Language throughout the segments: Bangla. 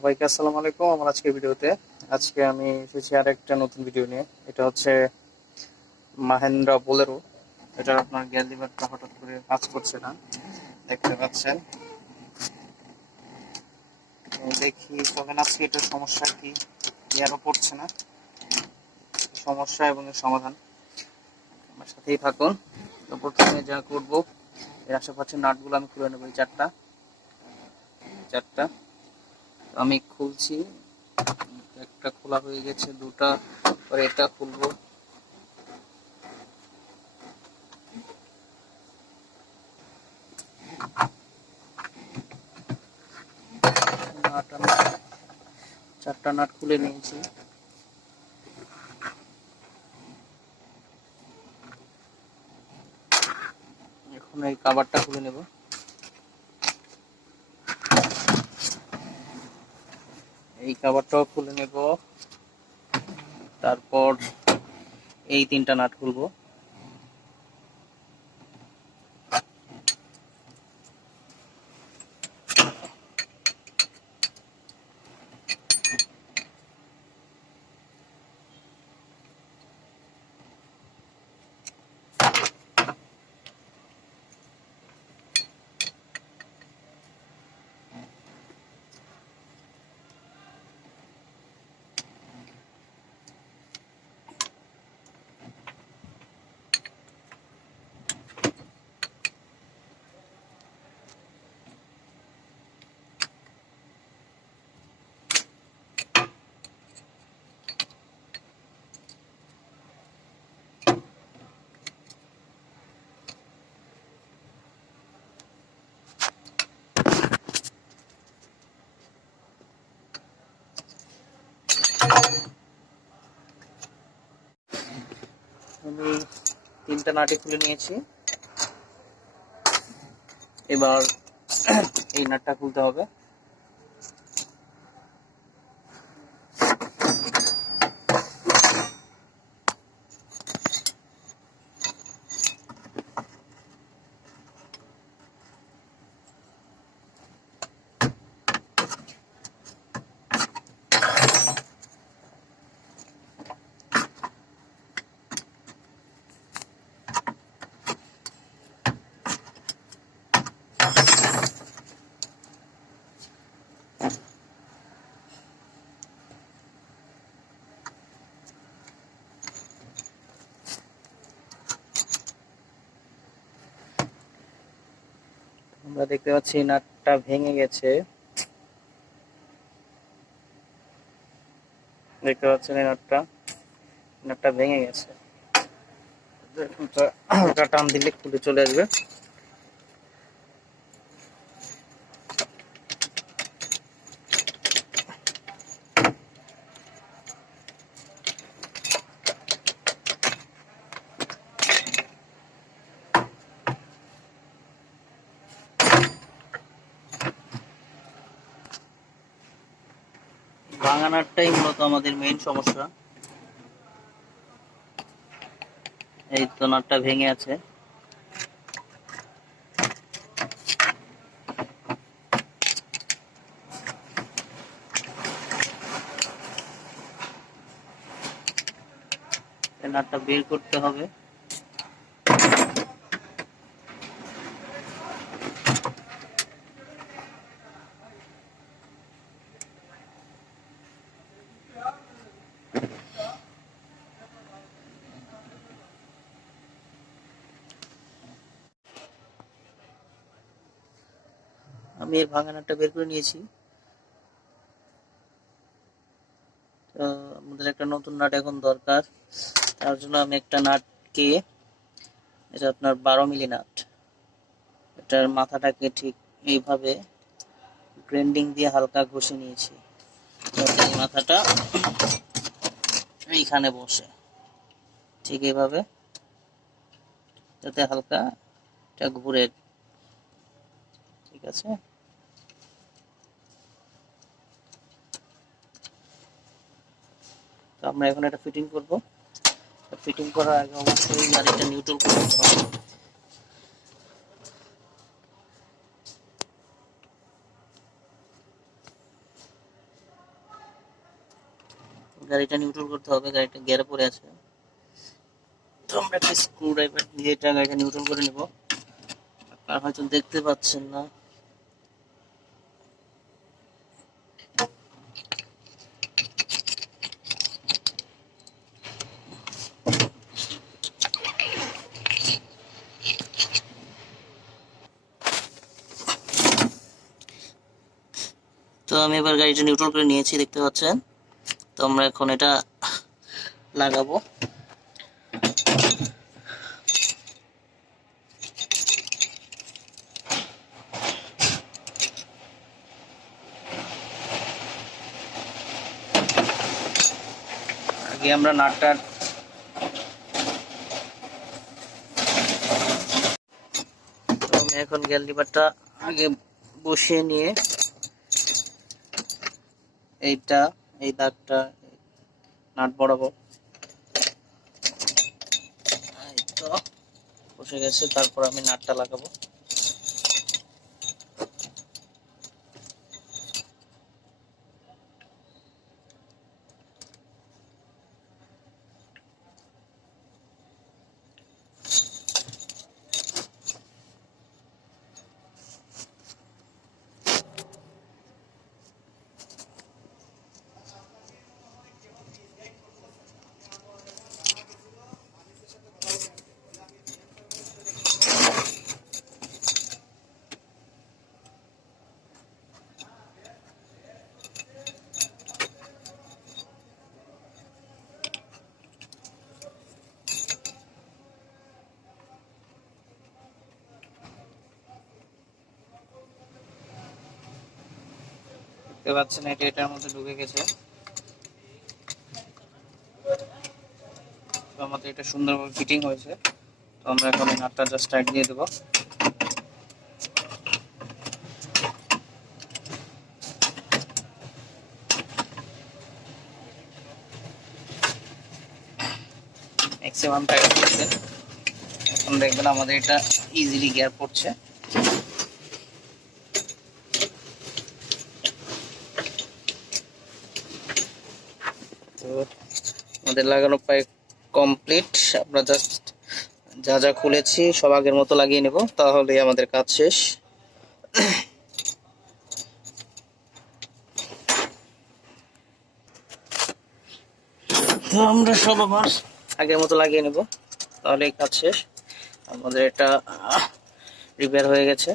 সবাইকে আসসালামু আলাইকুম। আমার আজকের ভিডিওতে আজকে আমি এসেছি আর একটা নতুন ভিডিও নিয়ে। এটা হচ্ছে মাহেন্দ্রা বোলেরো। এটা আপনার গিয়ার লিভারটা হঠাৎ করে কাজ করছে না, দেখতে পাচ্ছেন। দেখি তখন আজকে এটার সমস্যা কি, গিয়ারও পড়ছে না, সমস্যা এবং এর সমাধান। আমার সাথেই থাকুন। তো প্রথমে যা করব, এর আশেপাশে নাটগুলো আমি খুলে নেবো। এই চারটা চারটা আমি খুলছি। একটা খোলা হয়ে গেছে, দুটা পরে এটা খুলবো। নাট আমি চারটা নাট খুলে নিয়েছি। এখন এই কভারটা খুলে নেব। এই কভারটাও খুলে নেব, তারপর এই তিনটা নাট খুলবো। আমি তিনটা নাটই খুলে নিয়েছি। এবার এই নাটটা খুলতে হবে। আমরা দেখতে পাচ্ছি নাটটা ভেঙে গেছে। দেখতে পাচ্ছেন এই নাটটা ভেঙে গেছে। হালকা টান দিলে খুলে চলে আসবে। ভাঙা নাটটাই মূলত আমাদের মেইন সমস্যা। এই তো নাটটা ভেঙে আছে। এই নাটটা বের করতে হবে। আমি এর ভাঙা নাটটা বের করে নিয়েছি। তো আমাদের একটা নতুন নাট এখন দরকার। তার জন্য আমি একটা নাটকে, এটা আপনার 12 মিলি নাট, এটার মাথাটাকে ঠিক এইভাবে গ্রাইন্ডিং দিয়ে হালকা ঘষে নিয়েছি, যাতে এই মাথাটা এইখানে বসে, ঠিক এইভাবে, যাতে হালকা এটা ঘুরে। ঠিক আছে, তো আমরা এখন এটা ফিটিং করব। ফিটিং করার আগে অবশ্যই গাড়িটা নিউট্রাল করে নিতে হবে। গাড়িটা নিউট্রাল করতে হবে, গাড়িটা গিয়ারে পড়ে আছে। তো আমরা একটা স্ক্রু ড্রাইভার দিয়ে এটা গাড়িটা নিউট্রাল করে নিব। আর হয়তো দেখতে পাচ্ছেন না, তো আমি এবার গাড়িটা নিউট্রাল করে নিয়েছি, দেখতে পাচ্ছেন। তো আমরা এখন এটা লাগাবো। আগে আমরা নাটটার আমি এখন গিয়ার লিভারটা আগে বসিয়ে নিয়ে এইটা এই দাগটা নাট বরাবর এই তো বসে গেছে। তারপর আমি নাটটা লাগাবো। দেখতে পাচ্ছেন এটা এটার মধ্যে ঢুকে গেছে। তো আমাদের এটা সুন্দরভাবে ফিটিং হয়েছে। তো আমরা এখন এই নাটটা জাস্ট টাইট দিয়ে দেবো। ম্যাক্সিমাম টাইট দিয়েছে। এখন দেখবেন আমাদের এটা ইজিলি গিয়ার পড়ছে। তো আমাদের লাগানো প্রায় কমপ্লিট। আমরা জাস্ট যা যা খুলেছি সব আগের মতো লাগিয়ে নেব, তাহলেই আমাদের কাজ শেষ। তো আমরা সব আবার আগের মতো লাগিয়ে নেব, তাহলেই কাজ শেষ। আমাদের এটা রিপেয়ার হয়ে গেছে।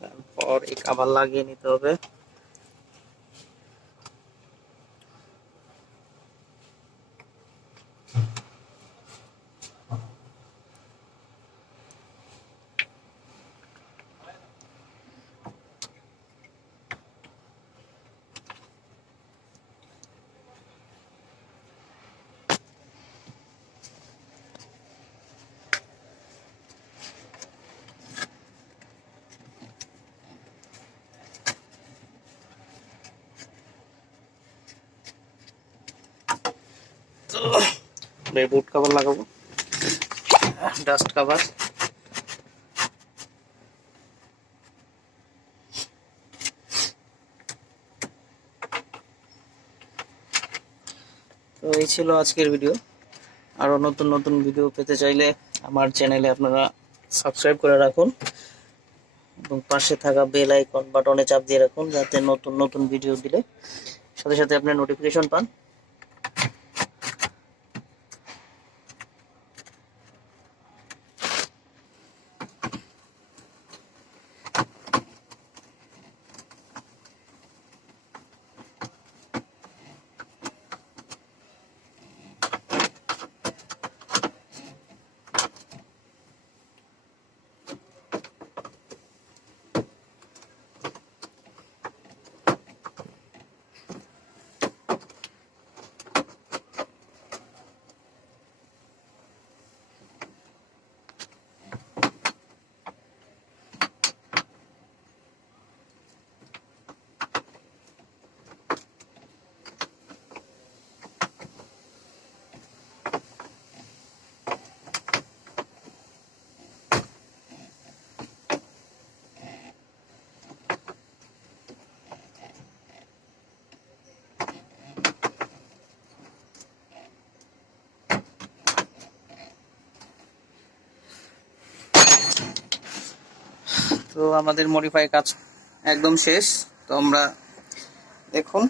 তারপর এই কভার লাগিয়ে নিতে হবে। তো বুট কভার লাগাবো, ডাস্ট কভার। তো এই ছিল আজকের ভিডিও। আরো নতুন নতুন ভিডিও পেতে চাইলে আমার চ্যানেলে আপনারা সাবস্ক্রাইব করে রাখুন এবং পাশে থাকা বেল আইকন বাটনে চাপ দিয়ে রাখুন, যাতে নতুন নতুন ভিডিও দিলে সাথে সাথে আপনি নোটিফিকেশন পান। তো আমাদের মডিফাই কাজ একদম শেষ। তো আমরা দেখুন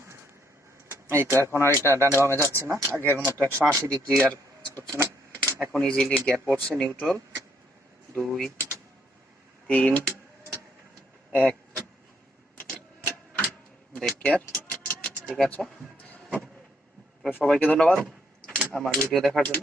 এই তো এখন আর এটা ডানে বামে যাচ্ছে না, আগের মতো 180 ডিগ্রি আর কাজ করছে না। এখন ইজিলি গিয়ার পড়ছে নিউট্রাল, 2 3 1 ব্রেক গিয়ার। ঠিক আছে, তো সবাইকে ধন্যবাদ আমার ভিডিও দেখার জন্য।